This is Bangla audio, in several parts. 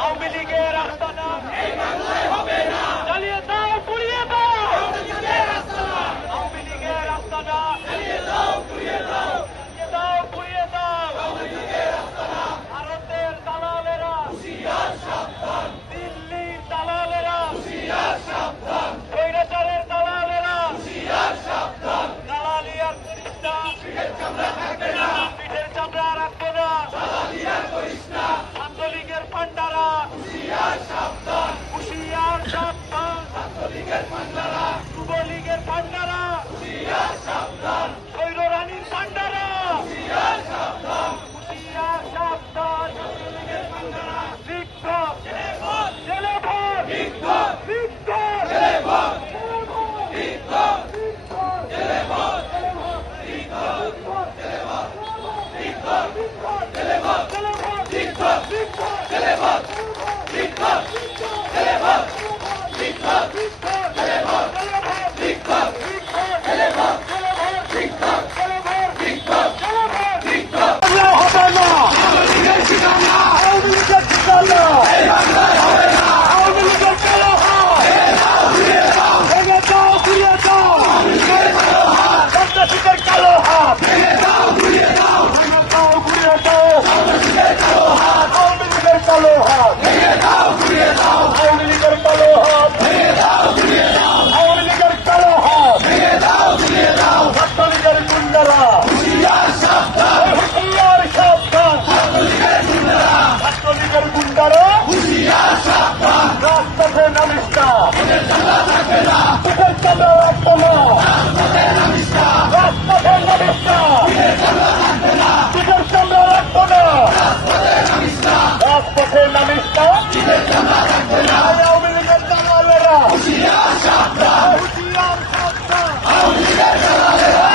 আওয়ামী লীগের আস্তানা জ্বালিয়ে দাও, পুড়িয়ে দাও। আওয়ামী লীগের আস্তানা জ্বালিয়ে দাও, পুড়িয়ে দাও। ভারতের দালালেরা দিল্লির দালালেরা স্বৈরাচারের দালালেরা দালালি আর করিস না, পিঠের চামড়া রাখবো না। ছাত্রলীগের পান্ডারা হুঁশিয়ার সাবধান, যুবলীগের পান্ডারা স্বৈর রানীর পান্ডারা হুঁশিয়ার সাবধান। জেলে ভর, রাজপথে নামিস না, পিঠের চামড়া রাখবো না। রাজপথে নামিস না, পিঠের চামড়া রাখবো না। রাজপথে নামিস না, আওয়ামী লীগের দালালেরা হুঁশিয়ার সাবধান।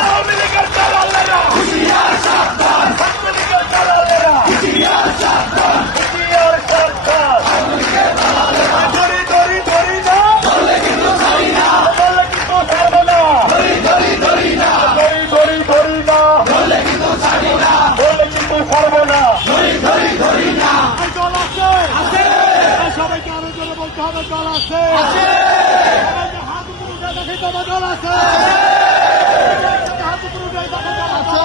আওয়ামী লীগের দালালেরা হুঁশিয়ার সাবধান। সবাইকে আরো জোরে বলতে হবে, দল আছে। হাত উপরে উঠে দেখে তোমার দল আছে। হাত উপরে উঠে দেখে দল আছে।